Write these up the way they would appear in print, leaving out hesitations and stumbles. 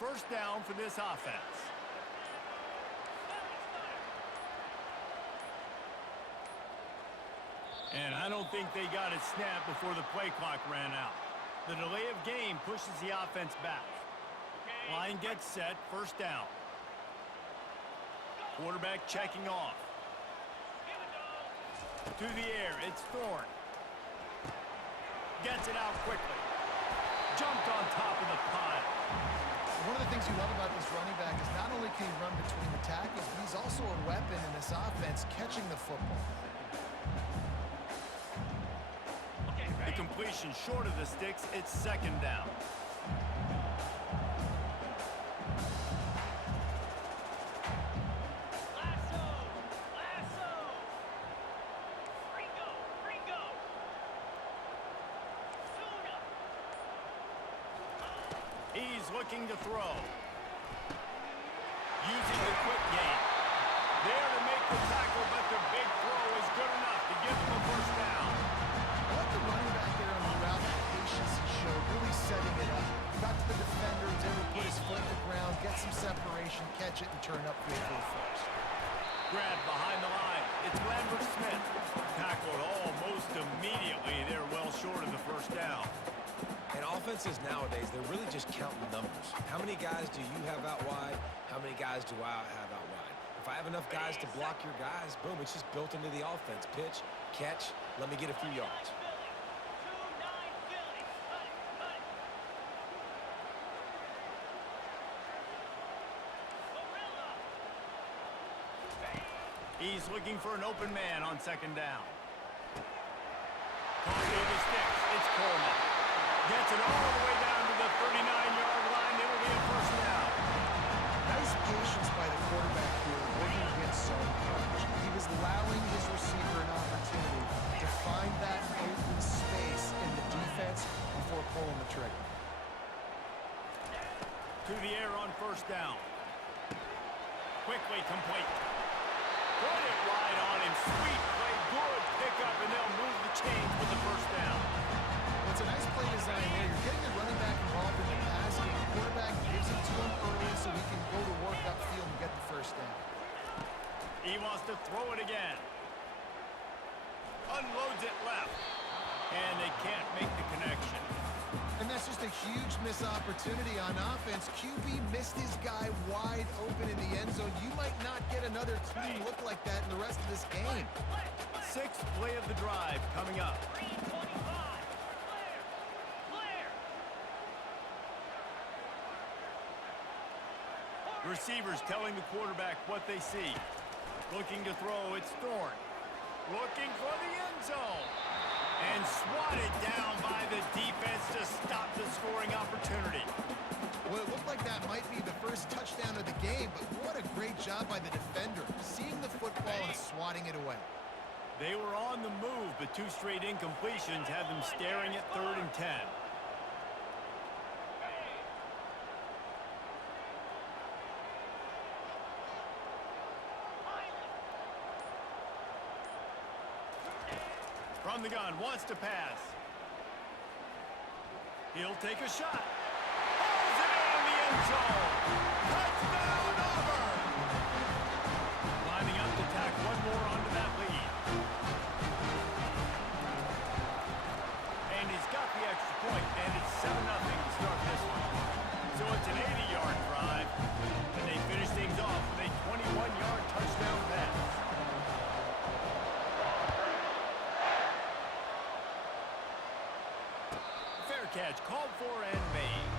first down for this offense. And I don't think they got it snapped before the play clock ran out. The delay of game pushes the offense back. Line gets set, first down. Quarterback checking off. To the air, it's Thorne. Gets it out quickly. Jumped on top of the pile. One of the things you love about this running back is not only can he run between the tackles, but he's also a weapon in this offense catching the football. The completion short of the sticks, it's second down. He's looking to throw. Using the quick game. There to make the tackle, but the big throw is good enough to give him a first down. I like the running back there on the route, the patience he showed, really setting it up. Got to the defender, was able to put his foot in the ground, get some separation, catch it, and turn upfield for the first. Grabbed behind the line. It's Lambert Smith. Tackled almost immediately. They're well short of the first down. And offenses nowadays, they're really just counting numbers. How many guys do you have out wide? How many guys do I have out wide? If I have enough guys to block your guys, boom, it's just built into the offense. Pitch, catch, let me get a few yards. He's looking for an open man on second down. Targeting the sticks. It's Coleman. Gets it all the way down to the 39-yard line. It'll be a first down. Nice patience by the quarterback here, working against zone coverage. He was allowing his receiver an opportunity to find that open space in the defense before pulling the trigger. To the air on first down. Quickly complete. Put it right on him. Sweet play. Good pickup, and they'll move the chains with the first down. Well, it's a nice play design there. You're getting the running back involved in the pass game. The quarterback gives it to him early so he can go to work upfield and get the first down. He wants to throw it again. Unloads it left. And they can't make the connection. And that's just a huge missed opportunity on offense. QB missed his guy wide open in the end zone. You might not get another clean look like that in the rest of this game. Sixth play of the drive coming up. Receivers telling the quarterback what they see. Looking to throw, it's Thorne. Looking for the end zone. And swatted down by the defense to stop the scoring opportunity. Well, it looked like that might be the first touchdown of the game, but what a great job by the defender, seeing the football and swatting it away. They were on the move, but two straight incompletions had them staring at 3rd and 10. From the gun, wants to pass. He'll take a shot. Pulls it in the end zone. Touchdown, Auburn! Lining up to tack one more onto that lead. And he's got the extra point, and it's 7-0 to start this one. So it's an 80-yard drive, and they finish things off with a 21-yard touchdown pass. Catch called for and made.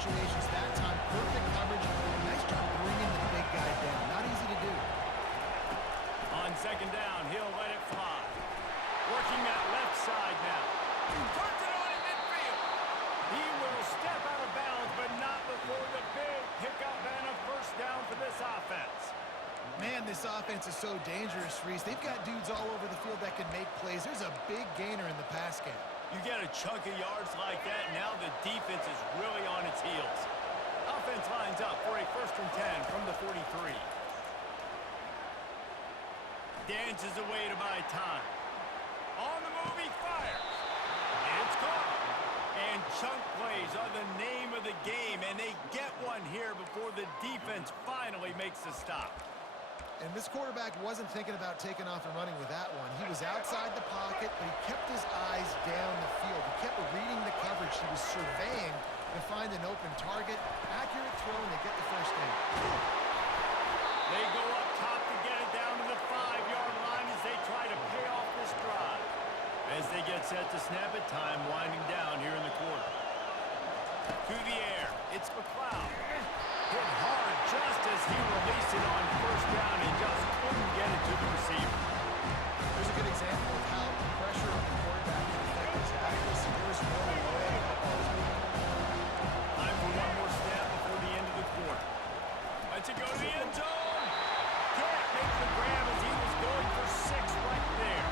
situations that time. Perfect coverage. Nice job bringing the big guy down. Not easy to do. On second down, he'll let it fly. Working that left side now. Turns it on in midfield. He will step out of bounds, but not before the big pickup and a first down for this offense. Man, this offense is so dangerous, Reese. They've got dudes all over the field that can make plays. There's a big gainer in the pass game. You get a chunk of yards like that, now the defense is really on its heels. Offense lines up for a 1st and 10 from the 43. Dances away to buy time. On the move, he fires. It's caught. And chunk plays are the name of the game, and they get one here before the defense finally makes the stop. And this quarterback wasn't thinking about taking off and running with that one. He was outside the pocket, but he kept his eyes down the field. He kept reading the coverage. He was surveying to find an open target. Accurate throw, and they get the first down. They go up top to get it down to the 5-yard line as they try to pay off this drive. As they get set to snap it, time winding down here in the quarter. To the air, it's McLeod. Hit hard just as he released it on 1st down and just couldn't get it to the receiver. There's a good example of how pressure on the quarterback can affect his accuracy. There was no way that ball was moving. Time for one more snap before the end of the quarter. Lets it go to the end zone. Can't make the grab as he was going for 6 right there.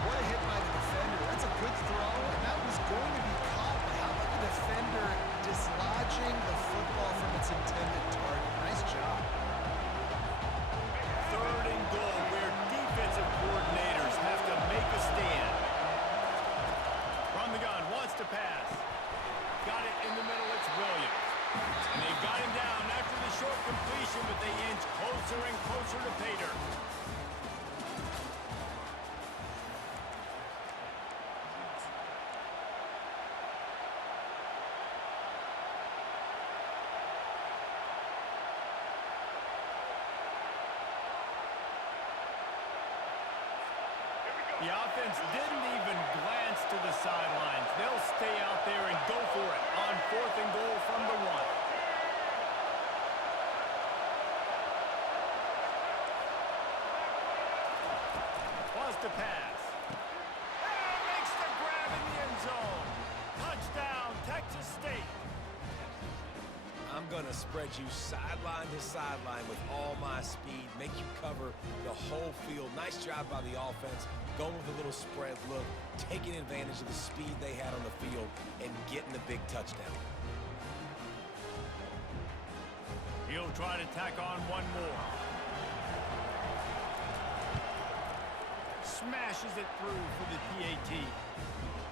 What a hit by the defender. That's a good throw, and that was going to be caught. But how about the defender dislodging the football from its intended target? Nice job. 3rd and goal, where defensive coordinators have to make a stand. From the gun, wants to pass. Got it in the middle, it's Williams. And they've got him down after the short completion, but they inch closer and closer to pay dirt. The offense didn't even glance to the sidelines. They'll stay out there and go for it on 4th and goal from the 1. Wants to pass. And makes the grab in the end zone. Touchdown, Texas State. I'm going to spread you sideline to sideline with all my speed, make you cover the whole field. Nice job by the offense, going with a little spread look, taking advantage of the speed they had on the field, and getting the big touchdown. He'll try to tack on one more. Smashes it through for the PAT.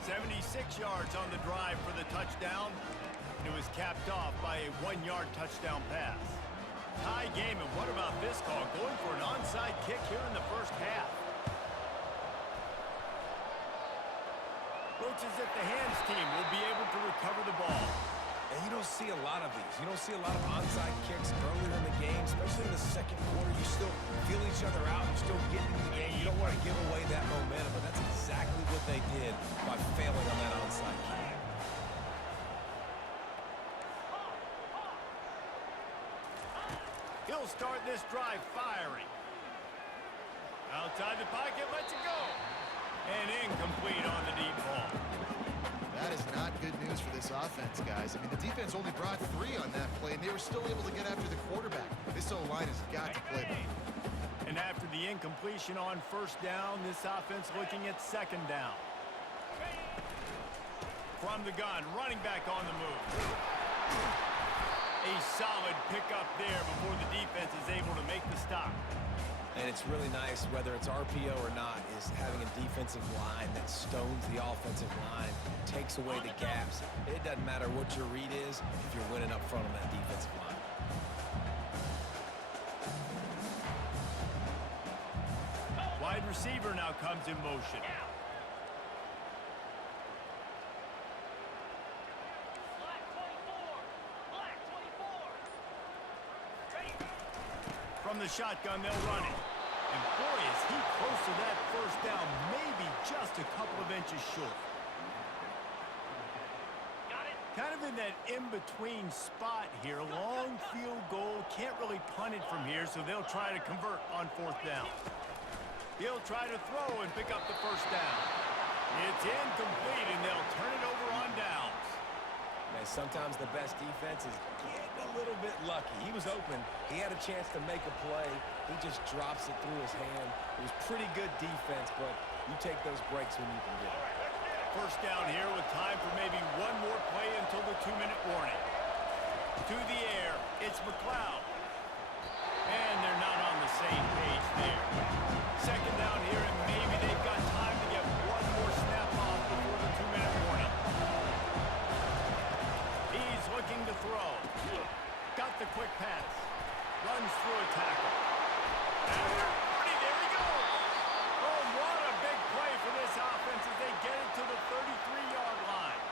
76 yards on the drive for the touchdown. It was capped off by a 1-yard touchdown pass. Tie game, and what about this call? Going for an onside kick here in the 1st half. Looks as if the hands team will be able to recover the ball. And you don't see a lot of these. You don't see a lot of onside kicks earlier in the game, especially in the 2nd quarter. You still feel each other out. You're still getting into the game. You don't want to give away that momentum, but that's exactly what they did by failing on that onside kick. He'll start this drive firing. Outside the pocket, lets it go. And incomplete on the deep ball. That is not good news for this offense, guys. I mean, the defense only brought 3 on that play, and they were still able to get after the quarterback. This O-line has got to play better. And after the incompletion on 1st down, this offense looking at 2nd down. From the gun, running back on the move. A solid pickup there before the defense is able to make the stop. And it's really nice, whether it's RPO or not, is having a defensive line that stones the offensive line, takes away the gaps. It doesn't matter what your read is if you're winning up front on that defensive line. Wide receiver now comes in motion. From the shotgun, they'll run it. And boy, is he close to that 1st down, maybe just a couple of inches short. Kind of an find that in-between spot here. Long field goal. Can't really punt it from here, so they'll try to convert on 4th down. He'll try to throw and pick up the 1st down. It's incomplete, and they'll turn it over on downs. Man, sometimes the best defense is getting a little bit lucky. He was open. He had a chance to make a play. He just drops it through his hand. It was pretty good defense, but you take those breaks when you can get them. 1st down here with time for maybe one more play until the 2-minute warning. To the air, it's McLeod. And they're not on the same page there. 2nd down here, and maybe they've got time to get one more snap off before the 2-minute warning. He's looking to throw. Got the quick pass. Runs through a tackle. And they're 40, there he goes. Oh, what a big play for this offense as they get it to the 33-yard line.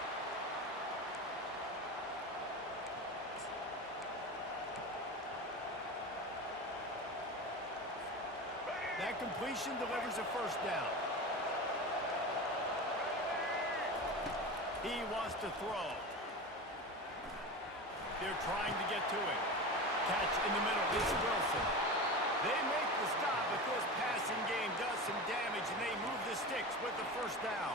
That completion delivers a 1st down. He wants to throw. They're trying to get to him. Catch in the middle. It's Wilson. They make the stop, but this passing game does some damage, and they move the sticks with the 1st down.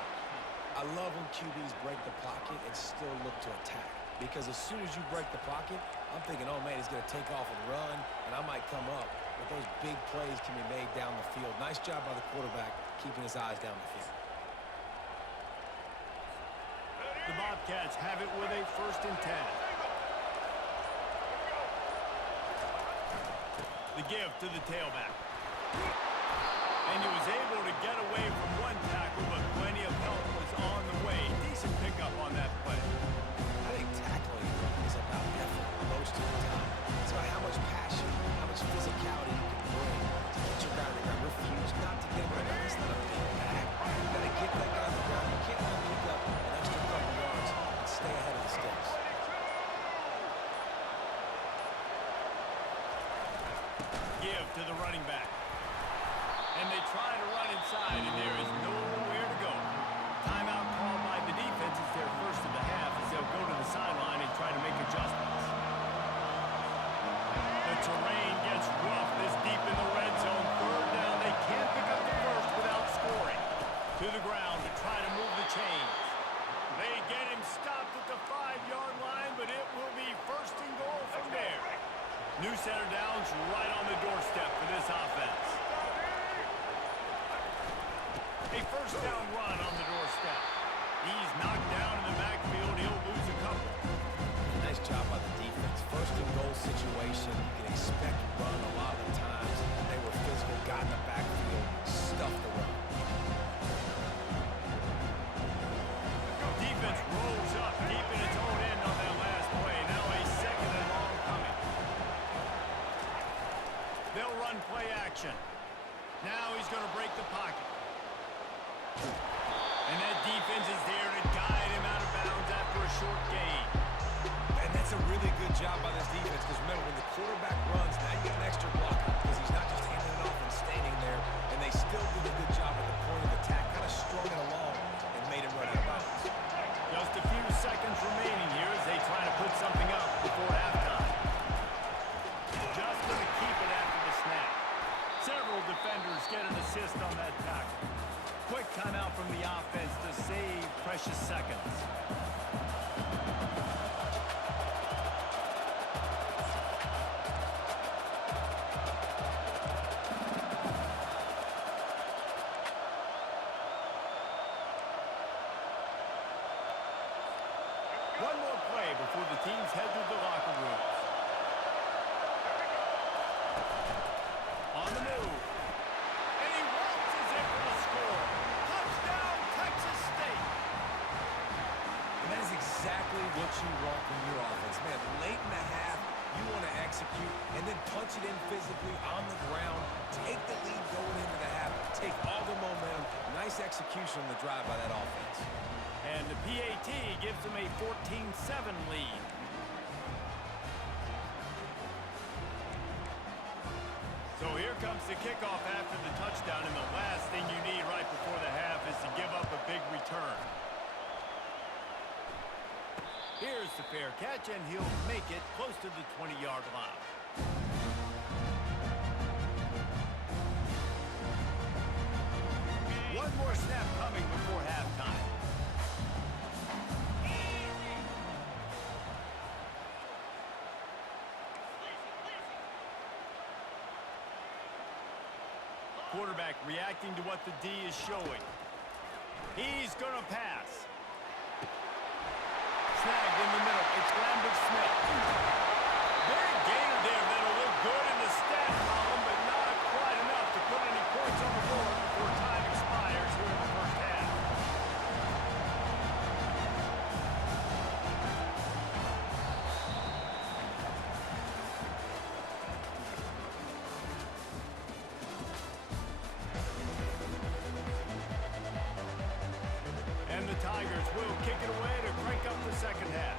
I love when QBs break the pocket and still look to attack. Because as soon as you break the pocket, I'm thinking, oh, man, he's going to take off and run, and I might come up. But those big plays can be made down the field. Nice job by the quarterback keeping his eyes down the field. The Bobcats have it with a 1st and 10. The give to the tailback. And he was able to get away from one tackle, but plenty of help was on the way. Decent pickup on that play. I think tackling is about effort most of the time. It's about how much passion, how much physicality you can bring to get your guy on the ground. Refuse not to get him on the ground. It's not a big bag. You got to get that guy on the ground. You can't let him pick up an extra couple yards and stay ahead of the sticks. Give to the running back. And they try to run inside, and there is nowhere to go. Timeout called by the defense is their 1st of the half as they'll go to the sideline and try to make adjustments. The terrain gets rough this deep in the red zone. 3rd down. They can't pick up the 1st without scoring. To the ground to try to move the chains. They get him stopped at the 5-yard line, but it will be 1st and goal from there. New center downs right on the doorstep for this offense. A 1st down run on the doorstep. He's knocked down in the backfield. He'll lose a couple. Nice job by the defense. 1st and goal situation. You can expect run a lot of the times. They were physical, got in the backfield, stuffed the run. Defense rolls up deep in its own end on that last play. Now a 2nd and long coming. They'll run play action. Now he's going to break the pocket. And that defense is there to guide him out of bounds after a short gain. And that's a really good job by this defense because remember, when the quarterback runs, now you get an extra blocker because he's not just handing it off and standing there, and they still did a good job at the point of attack, kind of strung it along and made him run out of bounds. Just a few seconds remaining here as they try to put something up before halftime. Just going to keep it after the snap. Several defenders get an assist on that tackle. Quick timeout from the offense to save precious seconds. One more play before the teams head to the locker rooms. On the move. And he waltzes in for the score. Touchdown, Texas State. And that is exactly what you want from your offense. Man, late in the half, you want to execute and then punch it in physically on the ground. Take the lead going into the half. Take all the momentum. Nice execution on the drive by that offense. And the PAT gives them a 14-7 lead. So here comes the kickoff after the touchdown, and the last thing you need right before the half is to give up a big return. Here's the fair catch, and he'll make it close to the 20-yard line. One more snap coming before halftime. Quarterback reacting to what the D is showing. He's going to pass. Snagged in the middle. It's Lambert-Smith. Big gainer there that'll look good in the stat column, but not quite enough to put any points on the board before time expires here in the first half. And the Tigers will kick it away to crank up the second half.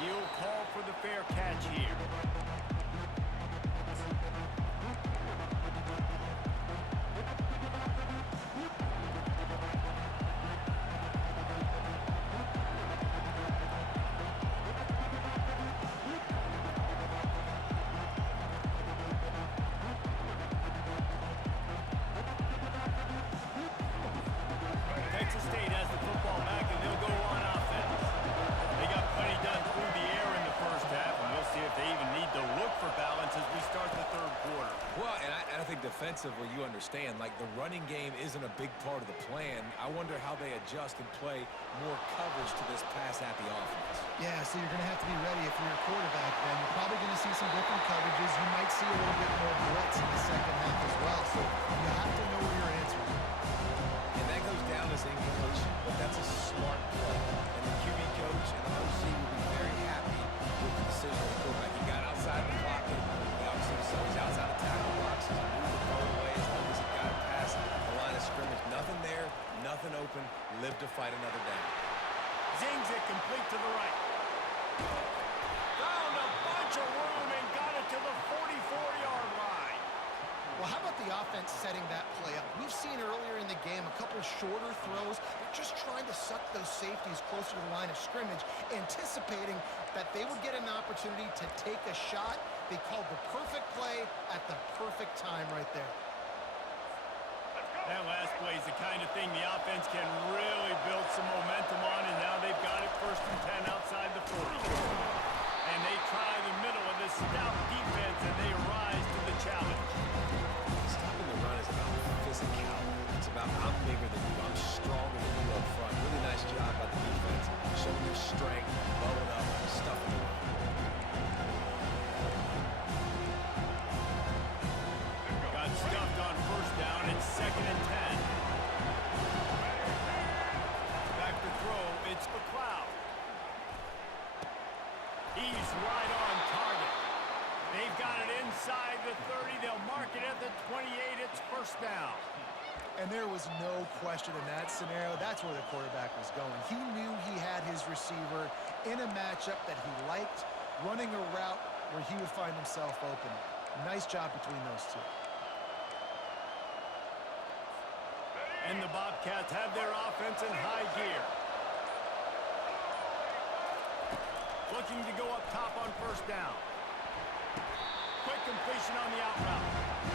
He'll call for the fair catch here. Texas State has the football back, and they'll go on offense. They got plenty done through the air in the first half, and we'll see if they even need to look for balance as we start the third quarter. Well, and I think defensively, you understand, like the running game isn't a big part of the plan. I wonder how they adjust and play more coverage to this pass-happy offense. Yeah, so you're going to have to be ready if you're a quarterback, then. You're probably going to see some different coverages. You might see a little bit more blitz in the second half as well, so you have to know where your answer is. And that goes down as incompletion, but that's a smart play. And the QB coach and the OC will be very happy with the decision of the quarterback. He got outside the pocket. He obviously saw he's outside the tackle boxes and moved the ball away as long as he got past the line of scrimmage. Nothing there, nothing open. Live to fight another down. Zings it complete to the right. Found a bunch of room and got it to the 44-yard line. Well, how about the offense setting that play up? We've seen earlier in the game a couple shorter throws. They're just trying to suck those safeties closer to the line of scrimmage, anticipating that they would get an opportunity to take a shot. They called the perfect play at the perfect time right there. That last play is the kind of thing the offense can really build some momentum on, and now they've got it 1st and 10 outside the 40. And they try the middle of this stout defense, and they rise to the challenge. Stopping the run is about physicality. It's about I'm bigger than you. I'm stronger than you up front. Really nice job by the defense. Showing their strength, blowing up, stuffing the run. Got stuffed on 1st down. It's 2nd and 10. Back to throw. It's McLeod. He's right on target. They've got it inside the 30. They'll mark it at the 28. It's 1st down. And there was no question in that scenario. That's where the quarterback was going. He knew he had his receiver in a matchup that he liked, running a route where he would find himself open. Nice job between those two. And the Bobcats have their offense in high gear. Looking to go up top on 1st down. Quick completion on the out route.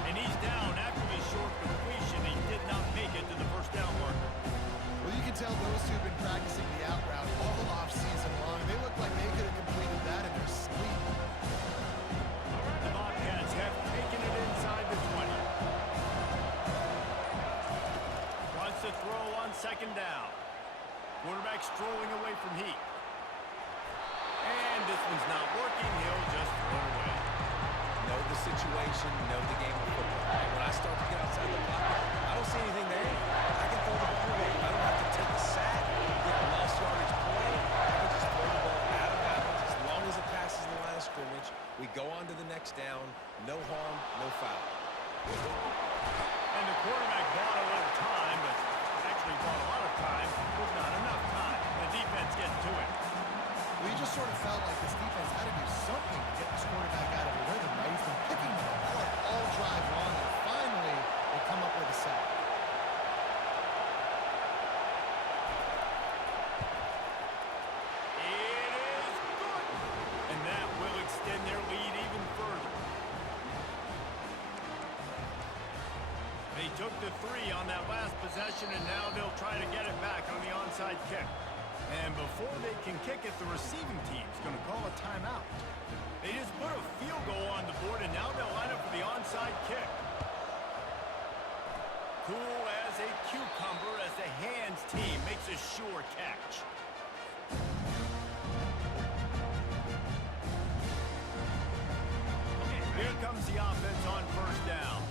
And he's down after his short completion. He did not make it to the 1st down marker. Well, you can tell those who've been practicing the out route all off season long. They look like they could have completed that in their sleep. The Bobcats have taken it inside the 20. Wants to throw on 2nd down. Quarterback strolling away from Heat. And this one's not working. He'll just throw it away. Know the situation, know the game of football. And when I start to get outside the pocket, I don't see anything there. I can throw the ball away. I don't have to take a sack, get a lost yardage play. I can just throw the ball out of bounds as long as it passes the line of scrimmage. We go on to the next down. No harm, no foul. And the quarterback bought a little time, but actually bought a lot of time with not enough time. The defense gets to it. Well, you just sort of felt like this defense had to do something to get this quarterback out of a rhythm, right? He's been picking them apart all drive long, and finally they come up with a sack. took the 3 on that last possession, and now they'll try to get it back on the onside kick. And before they can kick it, the receiving team's going to call a timeout. They just put a field goal on the board, and now they'll line up for the onside kick. Cool as a cucumber as the hands team makes a sure catch. Here comes the offense on first down.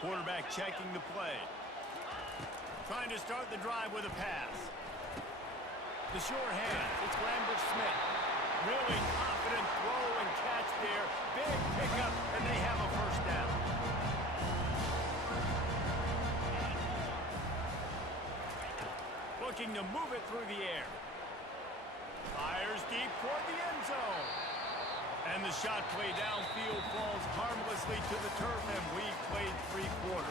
Quarterback checking the play. Trying to start the drive with a pass. The sure hands. It's Lambert-Smith. Really confident throw and catch there. Big pickup, and they have a first down. Looking to move it through the air. Fires deep toward the end zone. And the shot play downfield falls harmlessly to the turf, and we've played 3 quarters.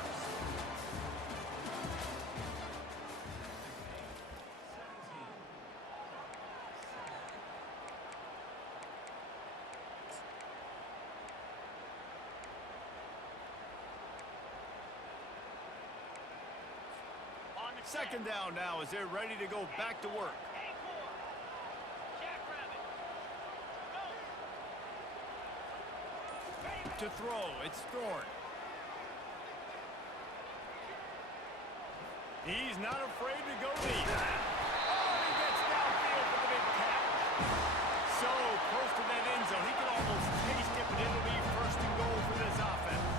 Second down now as they're ready to go back to work. To throw, it's Thorne. He's not afraid to go deep. Oh, he gets downfield for the big catch. So close to that end zone, he can almost taste it, but it'll be first and goal for this offense.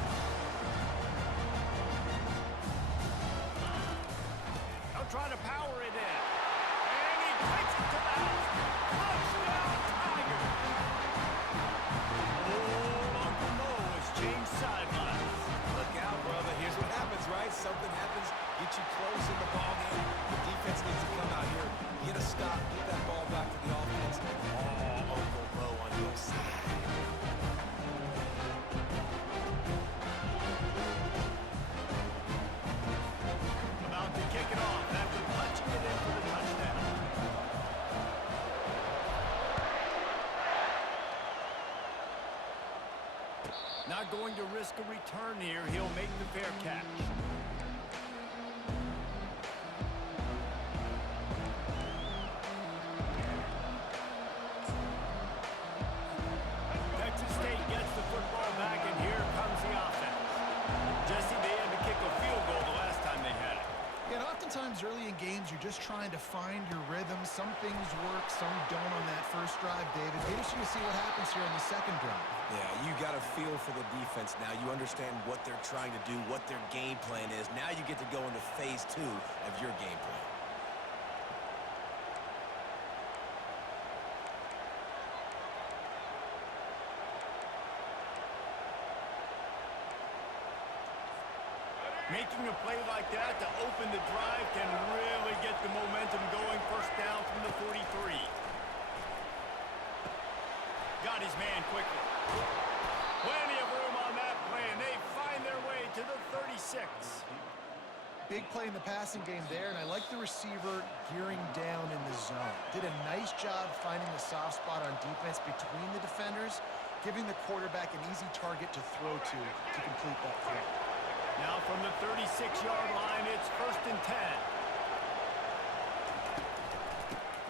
They'll try to power it in. And he takes it to the house. Touchdown, Tigers. Change sidelines. Look out, brother. Here's what happens, right? Something happens, get you close in the ball game. The defense needs to come out here, get a stop, get that ball back to the offense. Oh, Uncle Mo on your side. About to kick it off after punching it in for the touchdown. Not going to risk a return here. He'll make the fair catch. Texas State gets the football back, and here comes the offense. Jesse, they had to kick a field goal the last time they had it. Yeah, and oftentimes early in games, you're just trying to find your rhythm. Some things work, some don't on that first drive, David. Maybe you see what happens here on the second drive. Yeah, you got a feel for the defense now. You understand what they're trying to do, what their game plan is. Now you get to go into phase 2 of your game plan. Making a play like that to open the drive can really get the momentum going. First down from the 43. Got his man quickly. Plenty of room on that play, and they find their way to the 36. Big play in the passing game there, and I like the receiver gearing down in the zone. Did a nice job finding the soft spot on defense between the defenders, giving the quarterback an easy target to throw to complete that throw. Now from the 36-yard line, it's 1st and 10.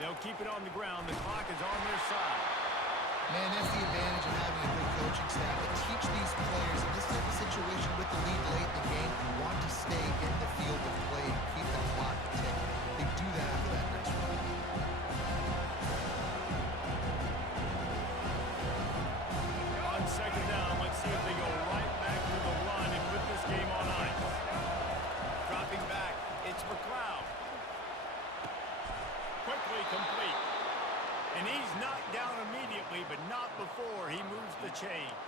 They'll keep it on the ground. The clock is on their side. Man, that's the advantage of having a good coaching staff to teach these players in this type of situation with the lead late in the game and want to stay in the field of play and keep the clock ticking. They do that after that nice run. On second down, let's see if they go right back to the run and put this game on ice. Dropping back, it's McLeod. Quickly complete. And he's knocked down immediately, but not before he moves the chains.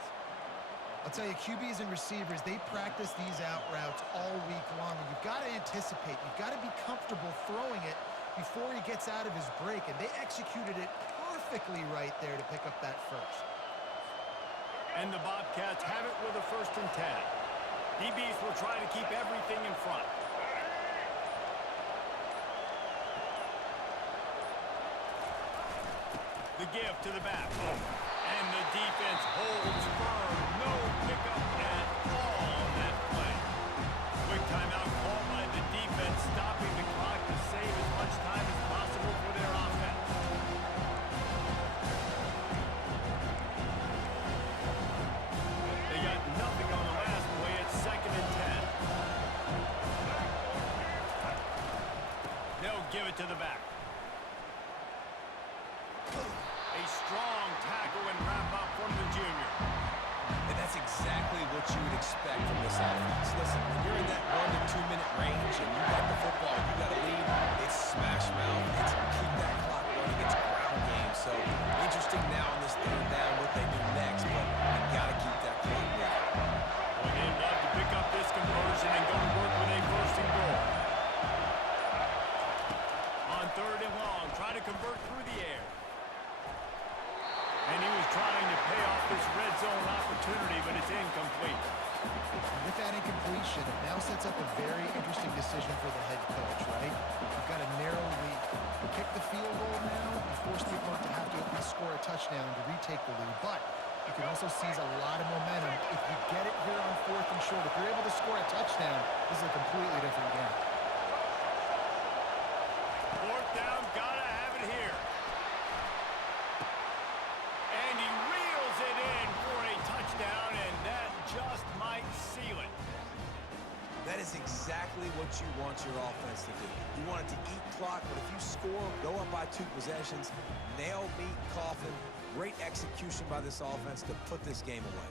I'll tell you, QBs and receivers, they practice these out routes all week long. And you've got to anticipate. You've got to be comfortable throwing it before he gets out of his break. And they executed it perfectly right there to pick up that first. And the Bobcats have it with a 1st and 10. DBs will try to keep everything in front. The give to the back. And the defense holds firm. No pickup at all on that play. Quick timeout called by the defense, stopping the clock to save as much time as possible for their offense. They got nothing on the last play. It's 2nd and 10. They'll give it to the back. A strong tackle and wrap-up from the junior. And that's exactly what you would expect from this offense. Listen, when you're in that 1 to 2 minute range and you got the football, you got a lead, it's smash mouth, it's keep that clock running, it's ground game. So interesting now on this 3rd down what they do next, but you got to keep that clock moving. Well, they'd love to pick up this conversion and go to work with a 1st and goal. On 3rd and long, try to convert through the air. And he was trying to pay off this red zone opportunity, but it's incomplete. With that incompletion, it now sets up a very interesting decision for the head coach, right? You've got a narrow lead. You kick the field goal now, you force the opponent to have to at least score a touchdown to retake the lead. But you can also seize a lot of momentum. If you get it here on 4th and short, if you're able to score a touchdown, this is a completely different game. 4th down, gotta have it here. And he reels it in for a touchdown, and that just might seal it. That is exactly what you want your offense to do. You want it to eat clock, but if you score, go up by 2 possessions, nail, beat, coffin. Great execution by this offense to put this game away.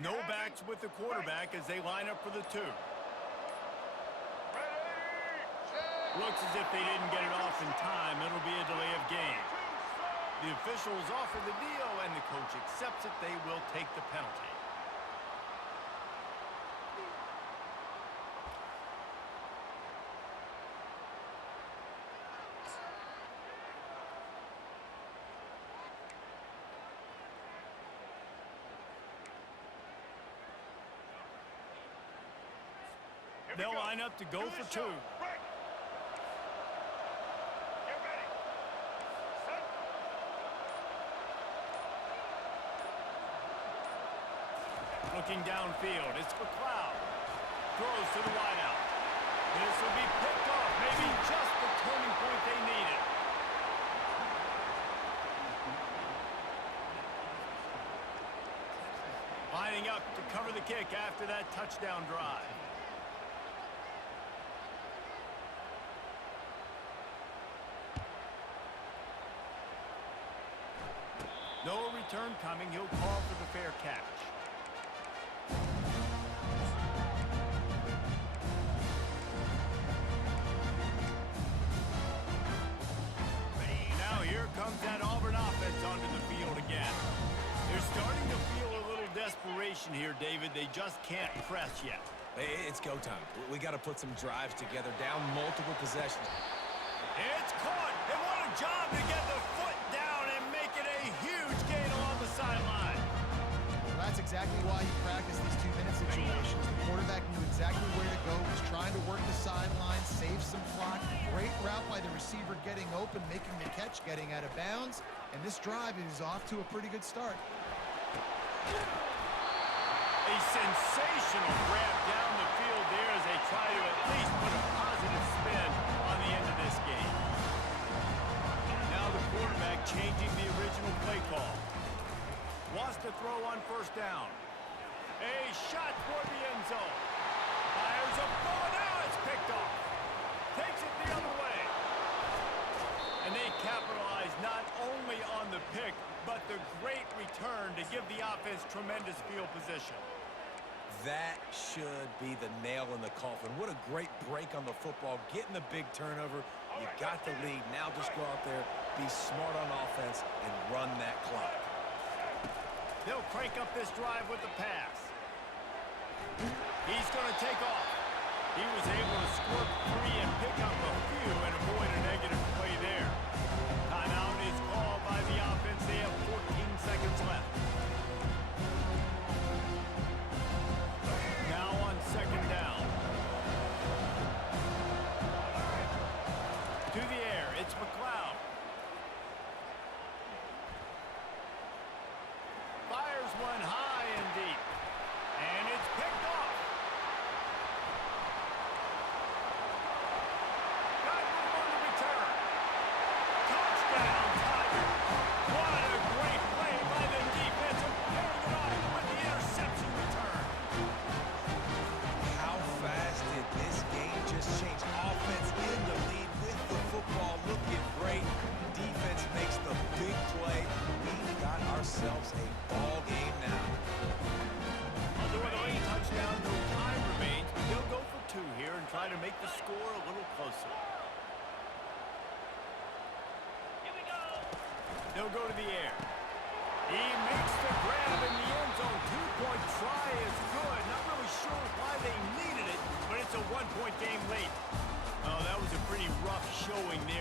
No backs with the quarterback as they line up for the 2. Looks as if they didn't get it off in time. It'll be a delay of game. The officials offer the deal, and the coach accepts it. They will take the penalty. They'll line up to go for 2. Looking downfield, it's McLeod. Throws to the wideout. This will be picked off. Maybe just the turning point they needed. Lining up to cover the kick after that touchdown drive. No return coming. He'll call for the fair catch. Now here comes that Auburn offense onto the field again. They're starting to feel a little desperation here, David. They just can't press yet. Hey, it's go time. We got to put some drives together, down multiple possessions. It's caught. And what a job to get the foot down and make it a huge gain along the sideline. Well, that's exactly why you practice these 2-minute situations. The quarterback knew exactly where to go. He was trying to work the sideline, save some clock. Great route by the receiver getting open, making the catch, getting out of bounds. And this drive is off to a pretty good start. A sensational grab down the field there as they try to at least put a positive spin on the end of this game. Now the quarterback changing the original play call. Wants to throw on 1st down. A shot toward the end zone. Fires a ball. Now it's picked off. Takes it the other way. And they capitalize not only on the pick, but the great return to give the offense tremendous field position. That should be the nail in the coffin. What a great break on the football. Getting the big turnover. You got the lead. Now just go out there, be smart on offense, and run that clock. They'll crank up this drive with the pass. He's going to take off. He was able to squirt free and pick up a few and avoid a negative play there. Timeout is called by the offense. They have 14 seconds left. Now on second down. To the air, it's McLeod. Fires one high and deep. And it's picked off. Got room on the return. Touchdown, Tigers. What a great play by the defense and pairing it off with the interception return. How fast did this game just change? Offense in the lead with the football looking great. Defense makes the big play. We've got ourselves a ball game now. Although a late touchdown, no time remains, but they'll go for two here and try to make the score a little closer. They'll go to the air.